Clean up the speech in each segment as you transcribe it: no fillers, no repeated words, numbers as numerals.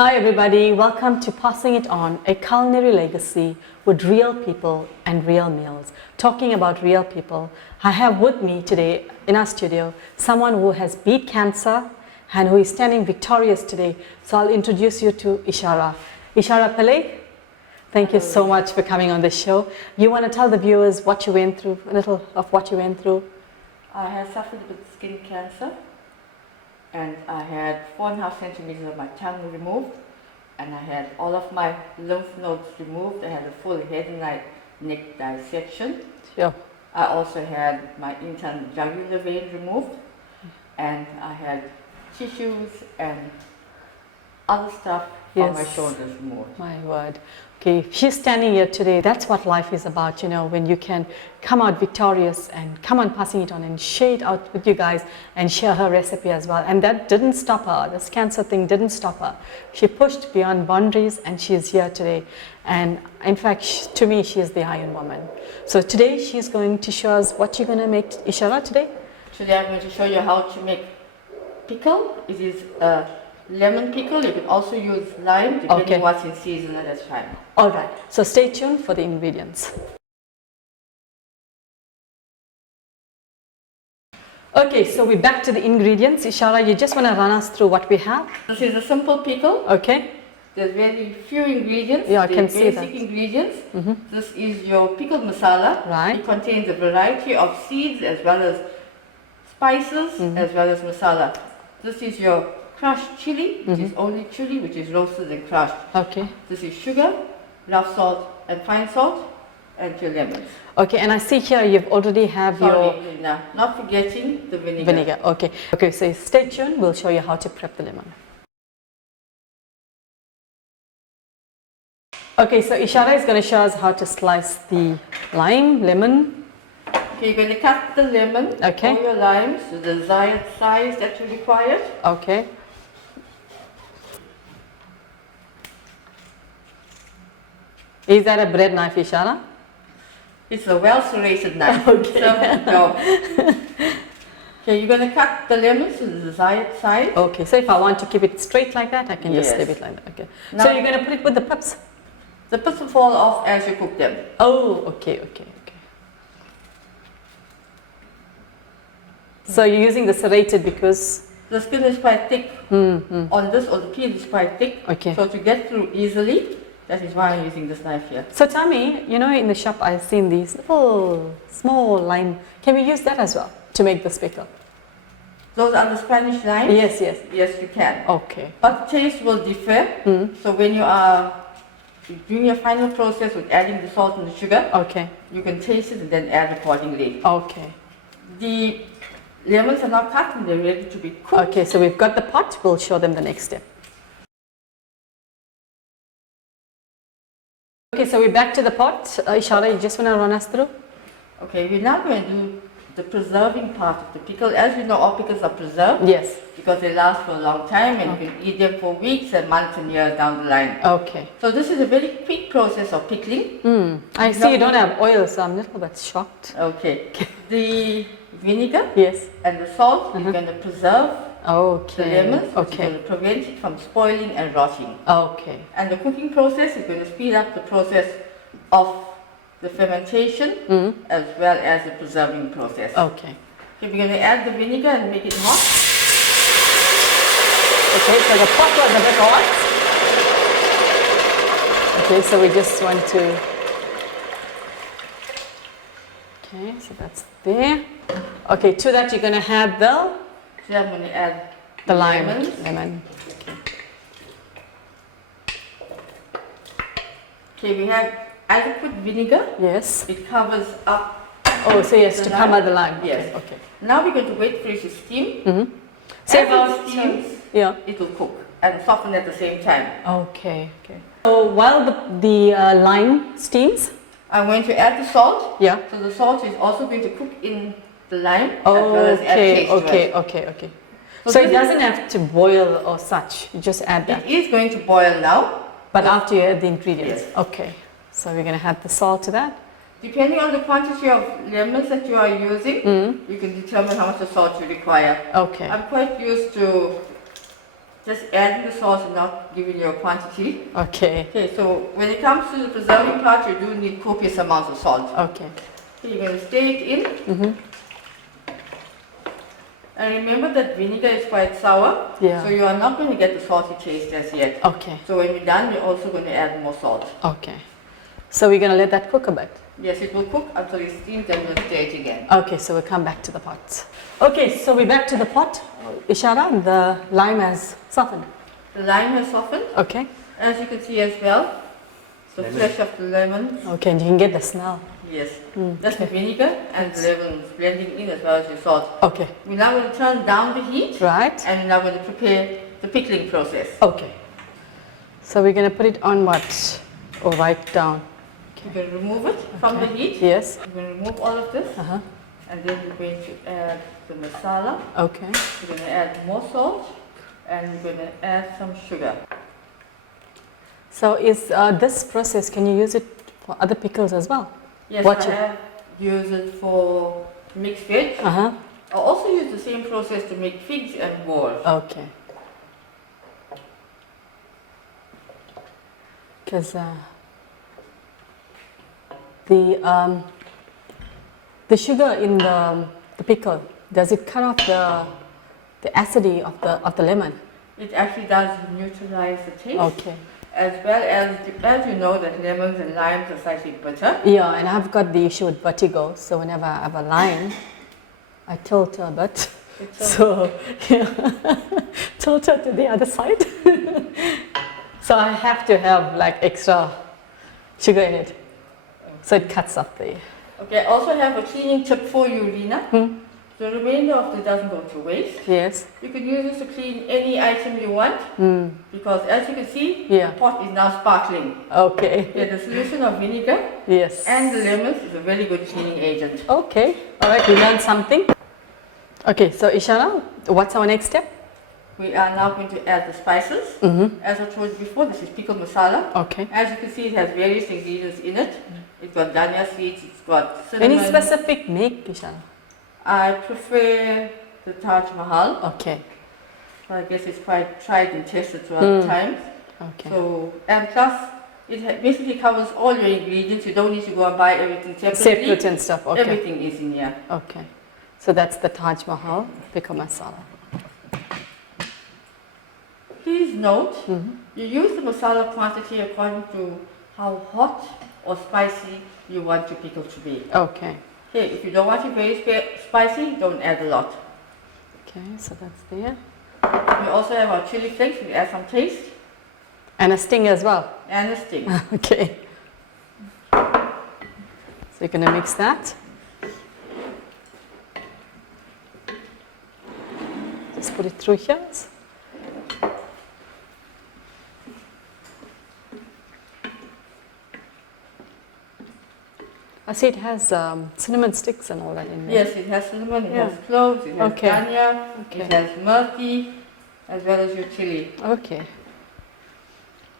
Hi everybody, welcome to Passing It On, a culinary legacy with real people and real meals. Talking about real people, I have with me today in our studio someone who has beat cancer and who is standing victorious today. So I'll introduce you to Ishara. Ishara Pillay, thank you so much for coming on the show. You want to tell the viewers what you went through, a little of what you went through? I had suffered with skin cancer, and I had 4.5 centimeters of my tongue removed, and I had all of my lymph nodes removed. I had a full head and neck dissection. Sure. I also had my internal jugular vein removed, and I had tissues and other stuff from my shoulders removed. My word. Okay, she's standing here today. That's what life is about, you know, when you can come out victorious and come on Passing It On and share it out with you guys and share her recipe as well. And that didn't stop her. This cancer thing didn't stop her. She pushed beyond boundaries and she is here today. And in fact, to me, she is the Iron Woman. So today she's going to show us what you're going to make, Ishara, today? Today I'm going to show you how to make pickle. It is a lemon pickle. You can also use lime, depending what's in season at that time. All right, so stay tuned for the ingredients. Okay, so we're back to the ingredients. Ishara, you just want to run us through what we have? This is a simple pickle. Okay. There's very few ingredients. Yeah, I can see that. Basic ingredients. This is your pickled masala. Right. It contains a variety of seeds as well as spices as well as masala. This is your crushed chili, which is only chili, which is roasted and crushed. Okay. This is sugar, rough salt and fine salt, and your lemons. Okay, and I see here you've already have your... Reena, not forgetting the vinegar. Vinegar, okay. Okay, so stay tuned, we'll show you how to prep the lemon. Okay, so Ishara is going to show us how to slice the lemon. Okay, you're going to cut the lemon, okay, or your limes to the desired size that you require. Okay. Is that a bread knife, Ishara? It's a well serrated knife. Okay. So, okay, you're going to cut the lemons to the desired size. Okay, so if I want to keep it straight like that, I can just leave it like that. Okay. Now, so you're going to put it with the pips? The pips will fall off as you cook them. Oh, okay. So you're using the serrated because the skin is quite thick on this, or the peel is quite thick. Okay. So to get through easily, that is why I'm using this knife here. So tell me, you know, in the shop I've seen these little small lime. Can we use that as well to make this pickle? Those are the Spanish limes? Yes. Yes, you can. Okay. But taste will differ. So when you are doing your final process with adding the salt and the sugar, you can taste it and then add accordingly. Okay. The lemons are now cut and they're ready to be cooked. Okay, so we've got the pot. We'll show them the next step. Okay, so we're back to the pot. Ishara, you just want to run us through? Okay, we're now going to do the preserving part of the pickle. As you know, all pickles are preserved. Yes. Because they last for a long time and you can eat them for weeks and months and years down the line. Okay. So this is a very quick process of pickling. I see you don't have oil, so I'm a little bit shocked. Okay. The vinegar and the salt is going to preserve the lemons, which is going to prevent it from spoiling and rotting. Okay. And the cooking process is going to speed up the process of the fermentation as well as the preserving process. Okay. We're going to add the vinegar and make it hot. Okay, so the pot was a bit hot. Okay, so we just want to... Okay, so that's there. Okay, to that you're going to add the... So I'm going to add the lemon. Okay, we have adequate vinegar. Yes. It covers up. Oh, so yes, to cover the lime. Yes. Okay. Now we're going to wait for it to steam. So as it steams, it will cook and soften at the same time. Okay. So while the lime steams, I'm going to add the salt. Yeah. So the salt is also going to cook in the lime as well as add taste to it. Okay. So it doesn't have to boil or such. You just add that. It is going to boil now. But after you add the ingredients. Yes. Okay. So we're going to add the salt to that. Depending on the quantity of lemons that you are using, you can determine how much of salt you require. Okay. I'm quite used to just adding the sauce and not giving you a quantity. Okay. Okay, so when it comes to the preserving part, you do need copious amounts of salt. Okay. So you're going to stir it in. Mm-hmm. And remember that vinegar is quite sour, Yeah. so you are not going to get the salty taste as yet. Okay. So when we're done, we're also going to add more salt. Okay. So we're going to let that cook a bit. Yes, it will cook until it steams, then we'll stir it again. Okay, so we'll come back to the pot. Okay, so we're back to the pot. Ishara, the lime has softened. The lime has softened, Okay. as you can see as well. The flesh of the lemon. Okay, and you can get the smell. Yes, that's the vinegar and the lemon blending in as well as your salt. Okay. We're now going to turn down the heat. Right. And we're now going to prepare the pickling process. Okay. So we're going to put it on what? Or right down. You're going to remove it from the heat. Yes. You're going to remove all of this. Uh-huh. And then you're going to add the masala. Okay. You're going to add more salt. And you're going to add some sugar. So is this process, can you use it for other pickles as well? Yes, Watch I it. have used it for mixed veg. Uh-huh. I also use the same process to make figs and balls. Okay. Because the sugar in the pickle, does it cut off the acidity of the lemon? It actually does neutralize the taste. Okay. As well as you know that lemons and limes are slightly bitter. Yeah, and I've got the issue with vertigo, so whenever I have a lime, I tilt a bit. So, yeah, tilt it to the other side. So I have to have like extra sugar in it, so it cuts up the. Okay, I also have a cleaning tip for you, Reena. The remainder of it doesn't go to waste. Yes. You can use this to clean any item you want, because as you can see, Yeah. the pot is now sparkling. Okay. Yeah, the solution of vinegar Yes. and the lemons is a very good cleaning agent. Okay. All right. We learned something. Okay. So Ishara, what's our next step? We are now going to add the spices. As I told you before, this is pickle masala. Okay. As you can see, it has various ingredients in it. It's got dhania seeds, it's got cinnamon. Any specific make, Ishara? I prefer the Taj Mahal. Okay. I guess it's quite tried and tested throughout times. Okay. So, and plus, it basically covers all your ingredients. You don't need to go and buy everything separately. Separate and stuff. Okay. Everything is in here. Okay. So that's the Taj Mahal pickle masala. Please note, you use the masala quantity according to how hot or spicy you want your pickle to be. Okay. Okay, if you don't want it very spicy, don't add a lot. Okay, so that's there. We also have our chili flakes, we add some taste. And a sting as well. And a sting. Okay. So you're going to mix that. Just put it through here. I see it has cinnamon sticks and all that in there. Yes, it has cinnamon, it has cloves, it has dhania, it has murti, as well as your chili. Okay.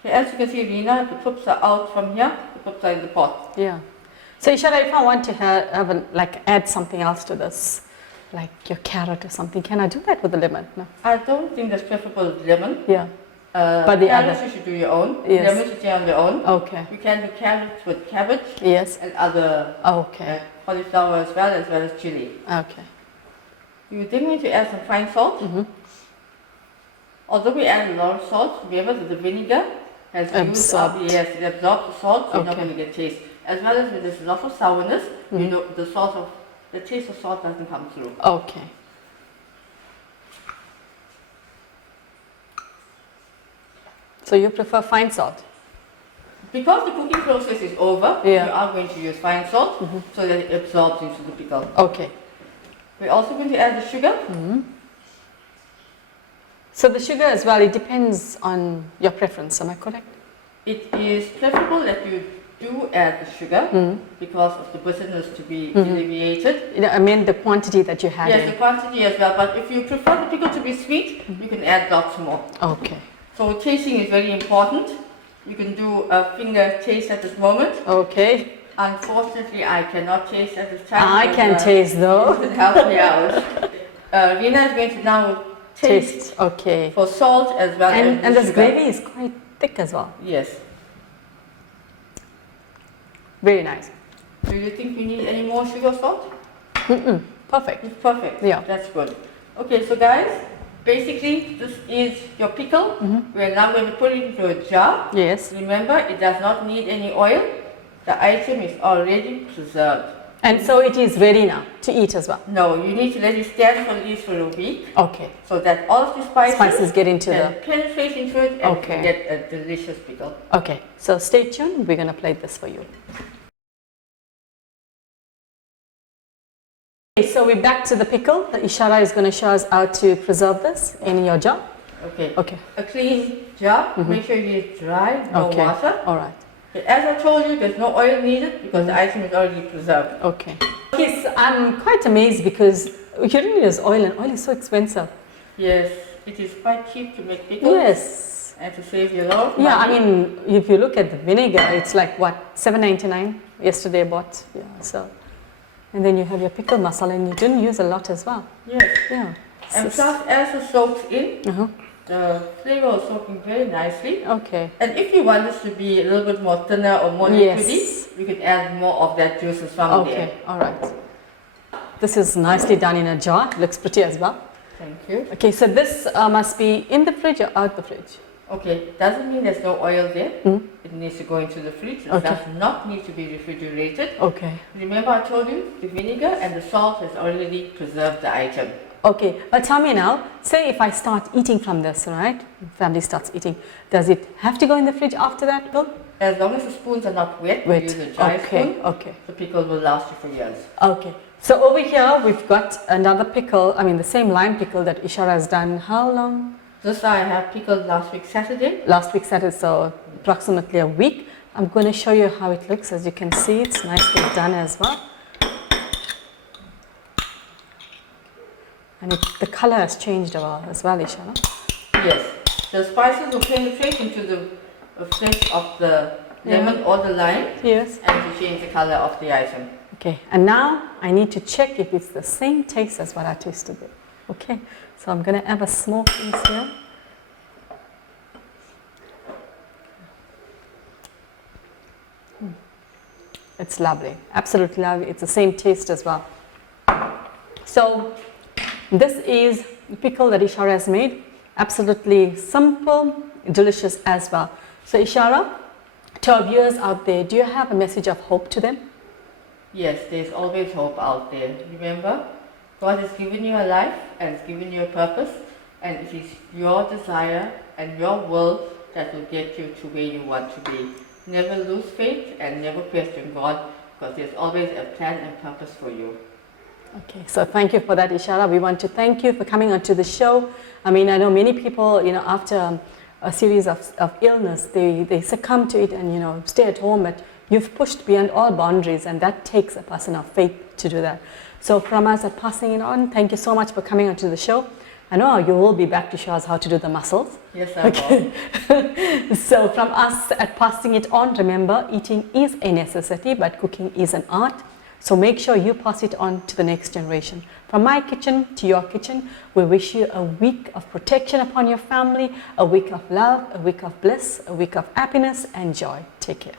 Okay, as you can see, Reena, the pups are out from here, the pups are in the pot. Yeah. So Ishara, if I want to add something else to this, like your carrot or something, can I do that with the lemon? No. I don't think that's preferable with lemon. Yeah. But the carrots other, you should do your own. Yes. Lemons you do on their own. okay. We can do carrots with cabbage Yes. and other Okay. cauliflower as well as chili. Okay. You then need to add some fine salt. Although we add a lot of salt, remember that the vinegar has used up, yes, it absorbs the salt, so you're not going to get taste. As well as when there's lots of sourness, you know, the taste of salt doesn't come through. Okay. So you prefer fine salt? Because the cooking process is over, you are going to use fine salt so that it absorbs into the pickle. Okay. We're also going to add the sugar. So the sugar as well, it depends on your preference, am I correct? It is preferable that you do add the sugar because of the bitterness to be alleviated. You know, I mean the quantity that you had. Yes, the quantity as well, but if you prefer the pickle to be sweet, you can add lots more. Okay. So tasting is very important. You can do a finger taste at this moment. Okay. Unfortunately, I cannot taste at this time. I can taste though. You can help me out. Reena is going to now taste, Okay. for salt as well as And this sugar. gravy is quite thick as well. Yes. Very nice. Do you think we need any more sugar or salt? Perfect. It's perfect. Yeah. That's good. Okay, so guys, basically this is your pickle. We're now going to put it into a jar. Yes. Remember, it does not need any oil. The item is already preserved. And so it is ready now to eat as well. No, you need to let it stand for at least for a week. Okay. So that all of the spices Get into can penetrate into it and Okay. you get a delicious pickle. Okay. So stay tuned. We're going to plate this for you. Okay, so we're back to the pickle. Ishara is going to show us how to preserve this in your jar. Okay. Okay. A clean jar. Make sure it's dry, no Okay. water. All right. Okay, as I told you, there's no oil needed because the item is already preserved. Okay. Yes, I'm quite amazed because you didn't use oil, and oil is so expensive. Yes, it is quite cheap to make pickles. Yes. And to save you a lot of money. Yeah, I mean, if you look at the vinegar, it's like what, $7.99 yesterday I bought. Yeah, so. And then you have your pickle masala, and you didn't use a lot as well. Yes. Yeah. And plus, as it soaks in, Uh-huh. the flavor is soaking very nicely. Okay. And if you want this to be a little bit more thinner or more Yes. liquidy, you can add more of that juices from there. Okay, all right. This is nicely done in a jar. Looks pretty as well. Thank you. Okay, so this must be in the fridge or out the fridge? Okay, doesn't mean there's no oil there. It needs to go into the fridge. It Okay. does not need to be refrigerated. Okay. Remember I told you the vinegar and the salt has already preserved the item. Okay, but tell me now, say if I start eating from this, right? Family starts eating, does it have to go in the fridge after that? No? As long as the spoons are not wet, we use a dry Okay, spoon. okay. The pickle will last you for years. Okay, so over here we've got another pickle, I mean the same lime pickle that Ishara has done. How long? This I have pickled last week Saturday. Last week Saturday, so approximately a week. I'm going to show you how it looks. As you can see, it's nicely done as well. And the color has changed as well, Ishara. Yes, the spices will penetrate into the flesh of the lemon or the lime Yes. and to change the color of the item. Okay, and now I need to check if it's the same taste as what I tasted it. Okay, so I'm going to have a small piece here. It's lovely, absolutely lovely. It's the same taste as well. So this is the pickle that Ishara has made. Absolutely simple, delicious as well. So Ishara, to our viewers out there, do you have a message of hope to them? Yes, there's always hope out there. Remember, God has given you a life and has given you a purpose, and it is your desire and your will that will get you to where you want to be. Never lose faith and never question God, because there's always a plan and purpose for you. Okay, so thank you for that, Ishara. We want to thank you for coming onto the show. I mean, I know many people, after a series of illness, they succumb to it and, stay at home, but you've pushed beyond all boundaries, and that takes a person of faith to do that. So from us at Passing It On, thank you so much for coming onto the show. I know you will be back to show us how to do the muscles. Yes, I will. So from us at Passing It On, remember, eating is a necessity, but cooking is an art. So make sure you pass it on to the next generation. From my kitchen to your kitchen, we wish you a week of protection upon your family, a week of love, a week of bliss, a week of happiness and joy. Take care.